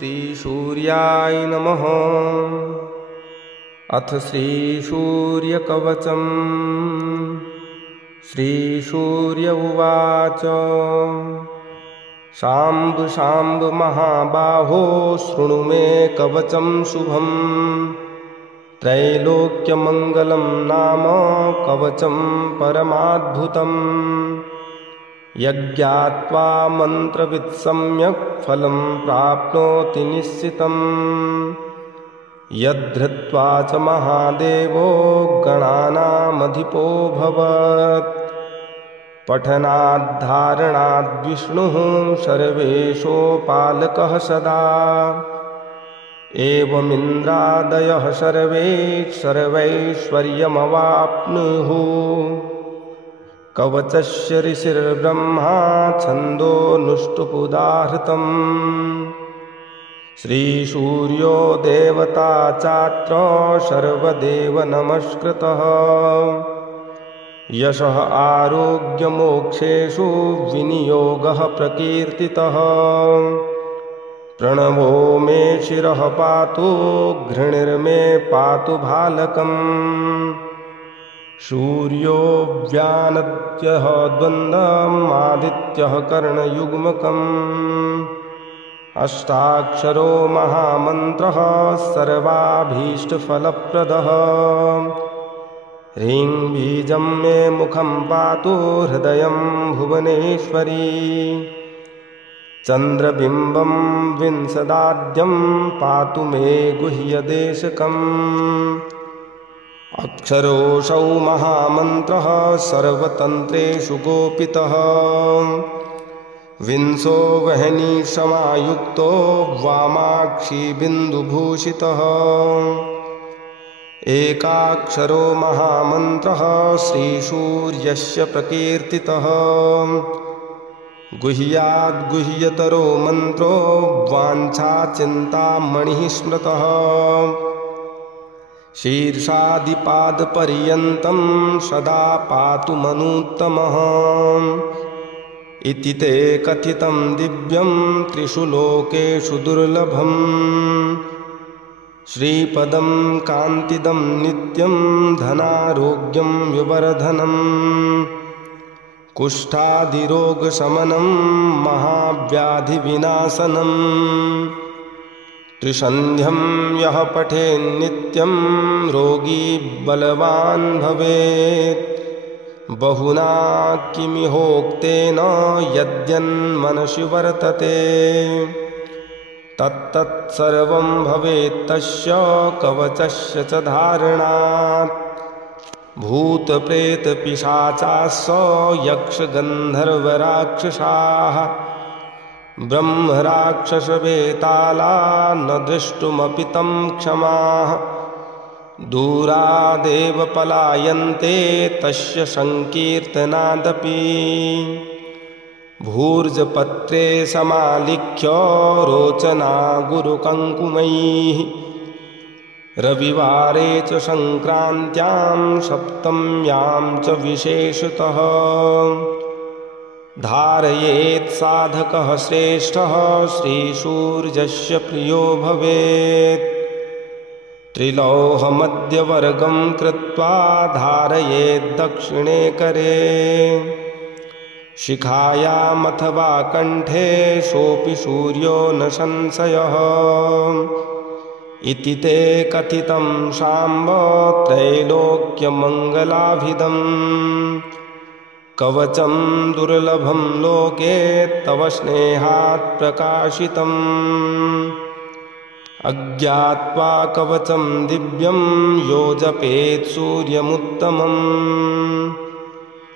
श्रीसूर्याय नमः। अथ श्रीसूर्यकवचम्। श्रीसूर्य उवाच शाम्ब शाम्ब महाबाहो शृणु मे कवचं शुभम्। त्रैलोक्यमङ्गलं नाम कवचं परमाद्भुतम्। यज्ञात्वा मन्त्रवित् सम्यक् फलं प्राप्नोति निश्चितम्। यद्धृत्वा च महादेवो गणानामधिपो भवत्। पठनाद्धारणाद्विष्णुः सर्वेशोपालकः सदा। एवमिन्द्रादयः सर्वे सर्वैश्वर्यमवाप्नुः। कवचस्य ऋषिर्ब्रह्मा छन्दोनुष्टुपुदाहृतम्। श्रीसूर्यो देवता चात्र सर्वदेव नमस्कृतः। यशः आरोग्यमोक्षेषु विनियोगः प्रकीर्तितः। प्रणवो मे शिरः पातु घृणिर्मे पातु भालकम्। सूर्यो व्यानद्यः द्वन्द्वम् आदित्यः कर्णयुग्मकम्। अष्टाक्षरो महामन्त्रः सर्वाभीष्टफलप्रदः। ह्रीं बीजं मे मुखं पातु हृदयं भुवनेश्वरी। चन्द्रबिम्बं विंशदाद्यं पातु मे गुह्यदेशकम्। अक्षरोऽसौ महामन्त्रः सर्वतन्त्रेषु गोपितः। विंशो वह्नि समायुक्तो वामाक्षी बिन्दुभूषितः। एकाक्षरो महामन्त्रः श्रीसूर्यस्य प्रकीर्तितः। गुह्याद्गुह्यतरो मन्त्रो वाञ्छाचिन्तामणिः स्मृतः। शीर्षादिपादपर्यन्तं सदा पातु मनुत्तमः। इति ते कथितं दिव्यं त्रिषु लोकेषु दुर्लभम्। श्रीपदं कान्तिदं नित्यं धनारोग्यं विवर्धनम्। कुष्ठादिरोगशमनं महाव्याधिविनाशनम्। त्रिसन्ध्यं यः पठेन्नित्यं रोगी बलवान् भवेत्। बहुना किमिहोक्तेन यद्यन्मनसि वर्तते। तत्तत्सर्वं भवेत् तस्य कवचस्य च धारणात्। भूतप्रेतपिशाचाश्च यक्षगन्धर्वराक्षसाः। ब्रह्मराक्षसवेताला न दृष्टुमपि तं क्षमाः। दूरादेव पलायन्ते तस्य संकीर्तनादपि। भूर्जपत्रे समालिख्य रोचना गुरुकङ्कुमैः। रविवारे च संक्रान्त्यां सप्तम्यां च विशेषतः। धारयेत् साधकः श्रेष्ठः श्रीसूर्यस्य प्रियो भवेत्। त्रिलोहमध्यवर्गं कृत्वा धारयेत् दक्षिणे करे। शिखायामथवा कण्ठे सोऽपि सूर्यो न संशयः। इति ते कथितं शाम्ब त्रैलोक्यमङ्गलाभिदम्। कवचं दुर्लभं लोके तव स्नेहात् प्रकाशितम्। अज्ञात्वा कवचं दिव्यं यो जपेत् सूर्यमुत्तमम्।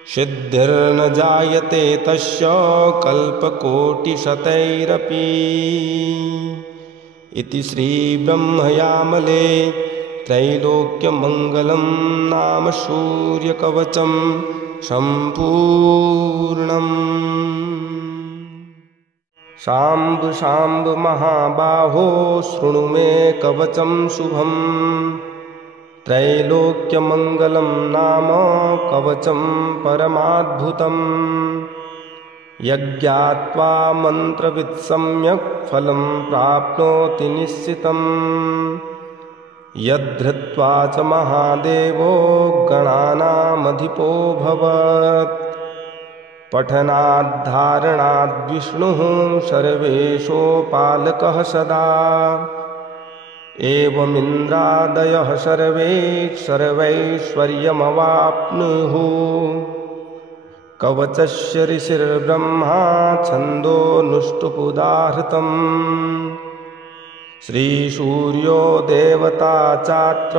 सिद्धिर्न जायते तस्य कल्पकोटिशतैरपि। इति श्रीब्रह्मयामले त्रैलोक्यमङ्गलं नाम सूर्यकवचं सम्पूर्णम्। शाम्ब शाम्ब महाबाहो शृणु मे कवचं शुभम्। त्रैलोक्यमङ्गलं नाम कवचं परमाद्भुतम्। यज्ञात्वा मन्त्रवित् सम्यक् फलं प्राप्नोति निश्चितम् यद्धृत्वा च महादेवो गणानामधिपोऽभवत् पठनाद्धारणाद्विष्णुः सर्वेशोपालकः सदा एवमिन्द्रादयः सर्वे सर्वैश्वर्यमवाप्नुः कवचस्य ऋषिर्ब्रह्मा छन्दोनुष्टुपुदाहृतम् श्रीसूर्यो देवता चात्र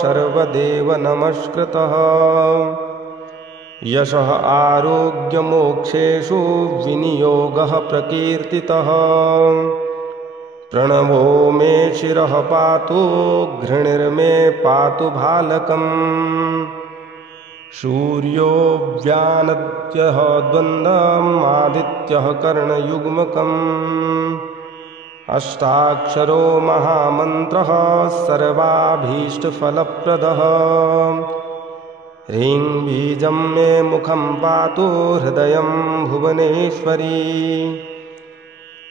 सर्वदेव नमस्कृतः यशः आरोग्यमोक्षेषु विनियोगः प्रकीर्तितः प्रणवो मे शिरः पातु घृणिर्मे पातु भालकम् सूर्यो व्यानद्यः द्वन्द्वम् आदित्यः कर्णयुग्मकम् अष्टाक्षरो महामन्त्रः सर्वाभीष्टफलप्रदः ह्रीं बीजं मे मुखं पातु हृदयं भुवनेश्वरी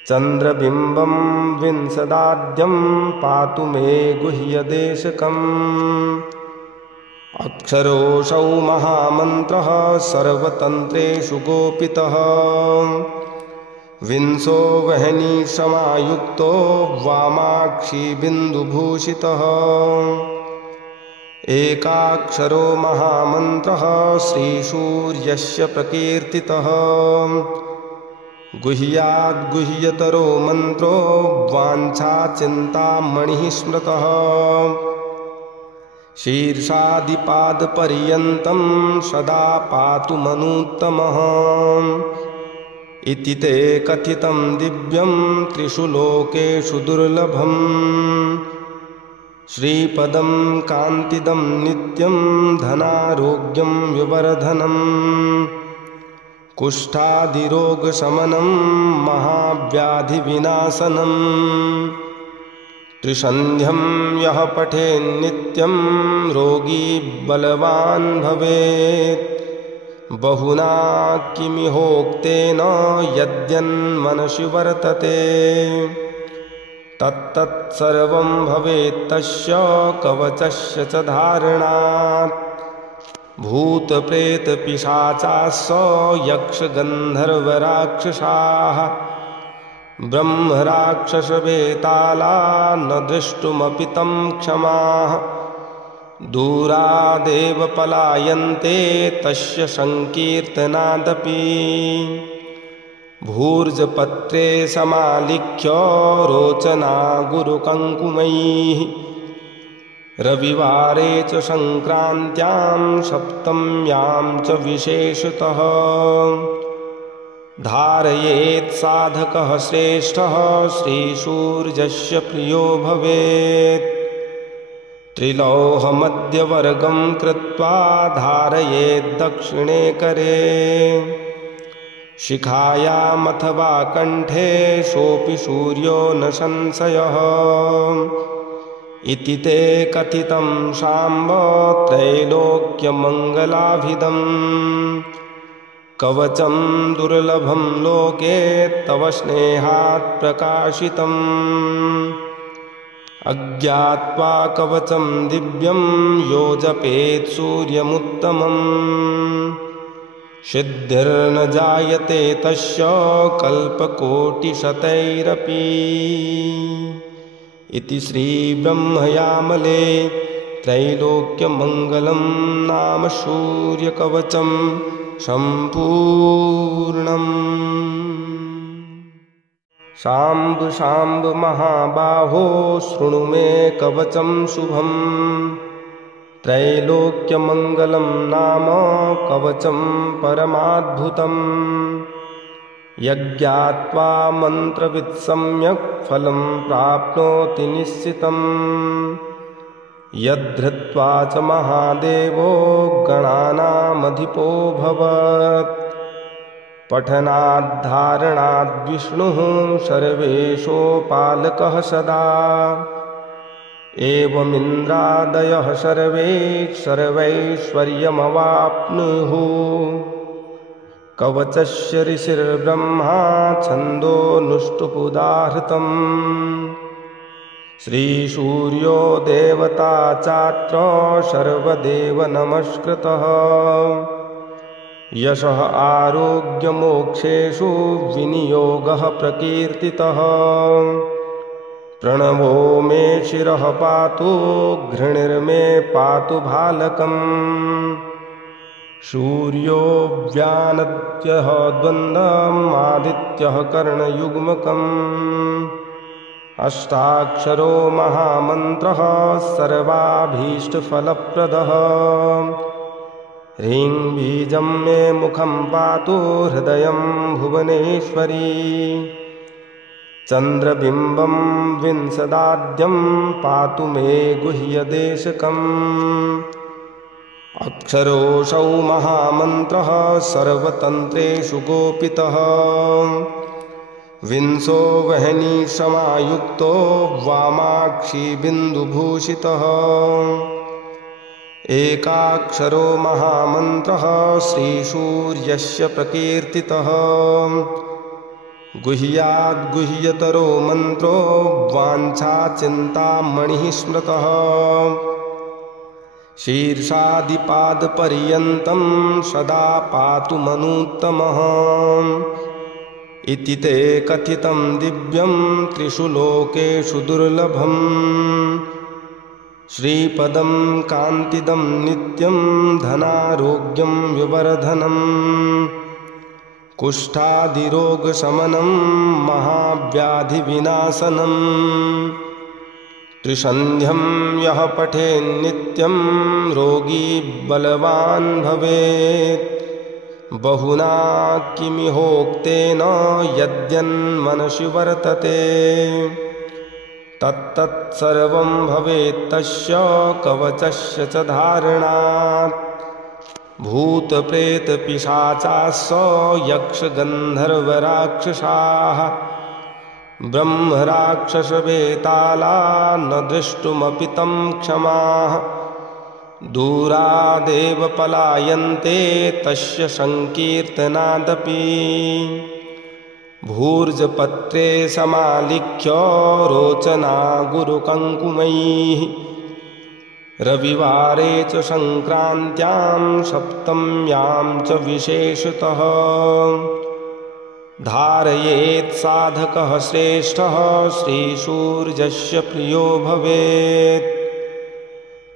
चन्द्रबिम्बं विंशदाद्यं पातु मे गुह्यदेशकम् अक्षरोऽसौ महामन्त्रः सर्वतन्त्रेषु गोपितः विंशो वह्नि समायुक्तो वामाक्षी बिन्दुभूषितः एकाक्षरो महामन्त्रः श्रीसूर्यस्य प्रकीर्तितः गुह्याद्गुह्यतरो मन्त्रो वाञ्छाचिन्तामणिः स्मृतः शीर्षादिपादपर्यन्तं सदा पातु मनुत्तमः इति ते कथितं दिव्यं त्रिषु लोकेषु दुर्लभम् श्रीपदं कान्तिदं नित्यं धनारोग्यं विवर्धनम् कुष्ठादिरोगशमनं महाव्याधिविनाशनम् त्रिसन्ध्यं यः पठेन्नित्यं रोगी बलवान् भवेत् बहुना किमिहोक्तेन यद्यन्मनसि वर्तते तत्तत्सर्वं भवेत् तस्य कवचस्य च धारणात् भूतप्रेतपिशाचाश्च यक्षगन्धर्वराक्षसाः ब्रह्मराक्षसवेताला न दृष्टुमपि तं क्षमाः दूरादेव पलायन्ते तस्य संकीर्तनादपि भूर्जपत्रे समालिख्य रोचना गुरुकङ्कुमैः रविवारे च संक्रान्त्यां सप्तम्यां च विशेषतः धारयेत् साधकः श्रेष्ठः श्रीसूर्यस्य प्रियो भवेत् त्रिलोहमध्यवर्गं कृत्वा धारयेत् दक्षिणे करे शिखायामथवा कण्ठे सोऽपि सूर्यो न संशयः इति ते कथितं शाम्ब त्रैलोक्यमङ्गलाभिधम् कवचं दुर्लभं लोके तव स्नेहात् प्रकाशितम् अज्ञात्वा कवचं दिव्यं यो जपेत् सूर्यमुत्तमम् सिद्धिर्न जायते तस्य कल्पकोटिशतैरपि इति श्रीब्रह्मयामले त्रैलोक्यमङ्गलं नाम सूर्यकवचं सम्पूर्णम्। शाम्ब शाम्ब महाबाहो शृणु मे कवचं शुभम् त्रैलोक्यमङ्गलं नाम कवचं परमाद्भुतम् यज्ञात्वा मन्त्रवित् सम्यक् फलं प्राप्नोति निश्चितम् यद्धृत्वा च महादेवो गणानामधिपोऽभवत् पठनाद्धारणाद्विष्णुः सर्वेशोपालकः सदा एवमिन्द्रादयः सर्वे सर्वैश्वर्यमवाप्नुः कवचस्य ऋषिर्ब्रह्मा छन्दोनुष्टुपुदाहृतम् श्रीसूर्यो देवता चात्र सर्वदेव नमस्कृतः यशः आरोग्यमोक्षेषु विनियोगः प्रकीर्तितः प्रणवो मे शिरः पातु घृणिर्मे पातु भालकम् सूर्यो व्यानद्यः द्वन्द्वम् आदित्यः कर्णयुग्मकम् अष्टाक्षरो महामन्त्रः सर्वाभीष्टफलप्रदः ह्रीं बीजं मे मुखं पातु हृदयं भुवनेश्वरी चन्द्रबिम्बं विंशदाद्यं पातु मे गुह्यदेशकम् अक्षरोऽसौ महामन्त्रः सर्वतन्त्रेषु गोपितः विंशो वह्नि समायुक्तो वामाक्षी बिन्दुभूषितः एकाक्षरो महामन्त्रः श्रीसूर्यस्य प्रकीर्तितः गुह्याद्गुह्यतरो मन्त्रो वाञ्छाचिन्तामणिः स्मृतः शीर्षादिपादपर्यन्तं सदा पातु मनुत्तमः इति ते कथितं दिव्यं त्रिषु लोकेषु दुर्लभम् श्रीपदं कान्तिदं नित्यं धनारोग्यं विवर्धनम् कुष्ठादिरोगशमनं महाव्याधिविनाशनम् त्रिसन्ध्यं यः पठेन्नित्यं रोगी बलवान् भवेत् बहुना किमिहोक्तेन यद्यन्मनसि वर्तते तत्तत्सर्वं भवेत् तस्य कवचस्य च धारणात् भूतप्रेतपिशाचाश्च यक्षगन्धर्वराक्षसाः ब्रह्मराक्षसवेताला न दृष्टुमपि तं क्षमाः दूरादेव पलायन्ते तस्य संकीर्तनादपि भूर्जपत्रे समालिख्य रोचना गुरुकङ्कुमैः रविवारे च संक्रान्त्यां सप्तम्यां च विशेषतः धारयेत् साधकः श्रेष्ठः श्रीसूर्यस्य प्रियो भवेत्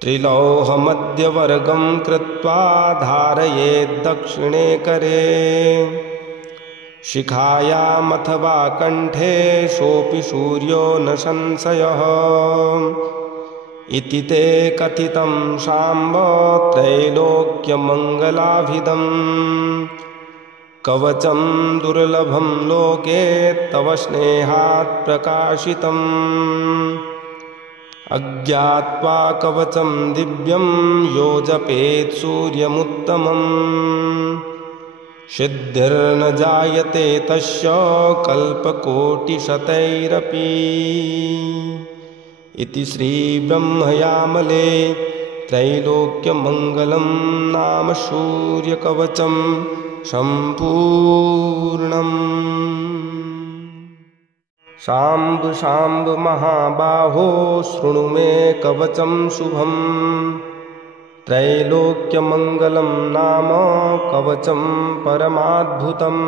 त्रिलोहमध्यवर्गं कृत्वा धारयेत् दक्षिणे करे शिखायामथवा कण्ठे सोऽपि सूर्यो न संशयः इति ते कथितं शाम्ब त्रैलोक्यमङ्गलाभिधम् कवचं दुर्लभं लोके तव स्नेहात् प्रकाशितम् अज्ञात्वा कवचं दिव्यं यो जपेत् सूर्यमुत्तमम् सिद्धिर्न जायते तस्य कल्पकोटिशतैरपि इति श्रीब्रह्मयामले त्रैलोक्यमङ्गलं नाम सूर्यकवचं सम्पूर्णम्। शाम्ब शाम्ब महाबाहो शृणु मे कवचं शुभम् त्रैलोक्यमङ्गलं नाम कवचं परमाद्भुतम्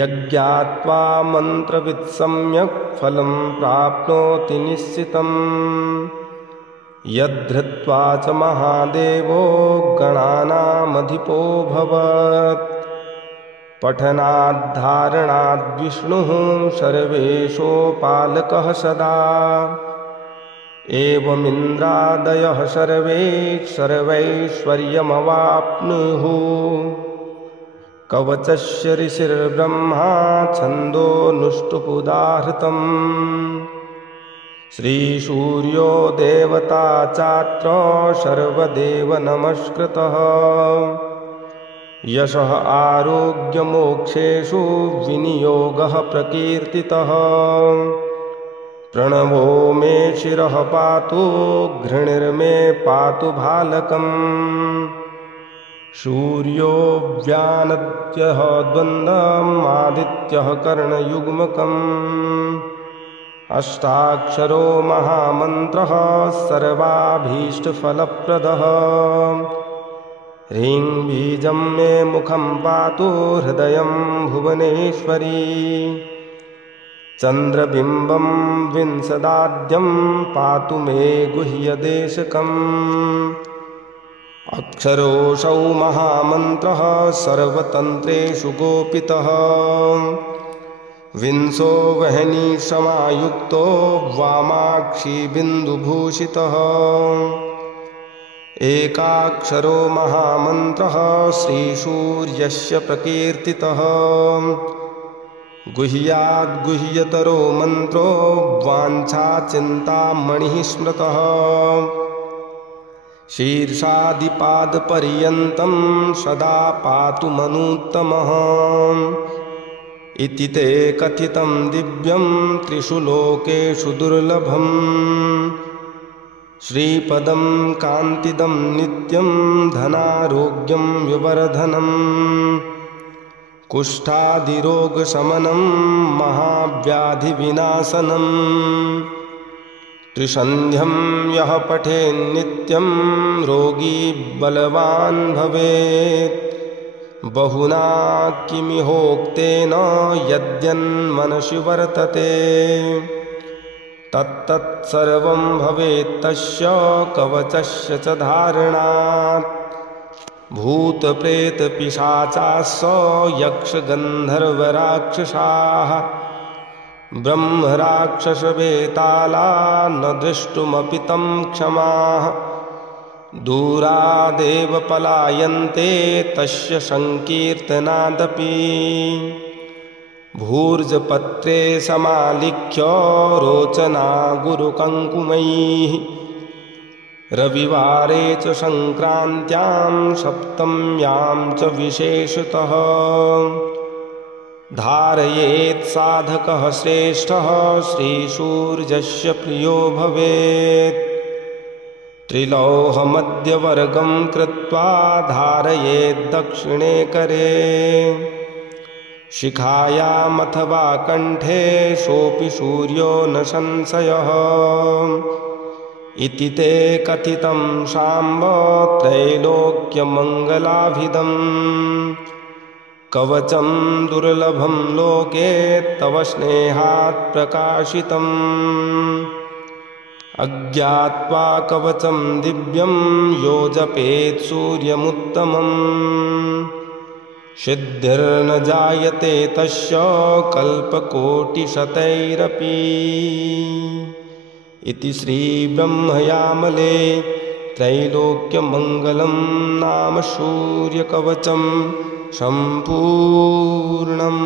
यज्ञात्वा मन्त्रवित् सम्यक् फलं प्राप्नोति निश्चितम् यद्धृत्वा च महादेवो गणानामधिपो भवत् पठनाद्धारणाद्विष्णुः सर्वेशोपालकः सदा एवमिन्द्रादयः सर्वे सर्वैश्वर्यमवाप्नुः कवचस्य ऋषिर्ब्रह्मा छन्दोनुष्टुपुदाहृतम् श्रीसूर्यो देवता चात्र सर्वदेव नमस्कृतः यशः आरोग्यमोक्षेषु विनियोगः प्रकीर्तितः प्रणवो मे शिरः पातु घृणिर्मे पातु भालकम् सूर्यो व्यानद्यः द्वन्द्वमादित्यः कर्णयुग्मकम् अष्टाक्षरो महामन्त्रः सर्वाभीष्टफलप्रदः ह्रीं बीजं मे मुखं पातु हृदयं भुवनेश्वरी चन्द्रबिम्बं विंशदाद्यं पातु मे गुह्यदेशकम् अक्षरोऽसौ महामन्त्रः सर्वतन्त्रेषु गोपितः विंशो वह्नि समायुक्तो वामाक्षी बिन्दुभूषितः एकाक्षरो महामन्त्रः श्रीसूर्यस्य प्रकीर्तितः गुह्याद्गुह्यतरो मन्त्रो वाञ्छाचिन्तामणिः स्मृतः शीर्षादिपादपर्यन्तं सदा पातु मनुत्तमः इति ते कथितं दिव्यं त्रिषु लोकेषु दुर्लभम् श्रीपदं कान्तिदं नित्यं धनारोग्यं विवर्धनम् कुष्ठादिरोगशमनं महाव्याधिविनाशनम् त्रिसन्ध्यं यः पठेन्नित्यं रोगी बलवान् भवेत् बहुना किमिहोक्तेन यद्यन्मनसि वर्तते तत्तत्सर्वं भवेत् तस्य कवचस्य च धारणात् भूतप्रेतपिशाचाश्च यक्षगन्धर्वराक्षसाः ब्रह्मराक्षसवेताला न दृष्टुमपि तं क्षमाः दूरादेव पलायन्ते तस्य संकीर्तनादपि भूर्जपत्रे समालिख्य रोचना गुरुकङ्कुमैः रविवारे च संक्रान्त्यां सप्तम्यां च विशेषतः धारयेत् साधकः श्रेष्ठः श्रीसूर्यस्य प्रियो भवेत् त्रिलोहमध्यवर्गं कृत्वा धारयेत् दक्षिणे करे शिखायामथवा कण्ठे सोऽपि सूर्यो न संशयः इति ते कथितं शाम्ब त्रैलोक्यमङ्गलाभिदम् कवचं दुर्लभं लोके तव स्नेहात् प्रकाशितम् अज्ञात्वा कवचं दिव्यं यो जपेत् सूर्यमुत्तमम् सिद्धिर्न जायते तस्य कल्पकोटिशतैरपि इति श्रीब्रह्मयामले त्रैलोक्यमङ्गलं नाम सूर्यकवचं सम्पूर्णम्।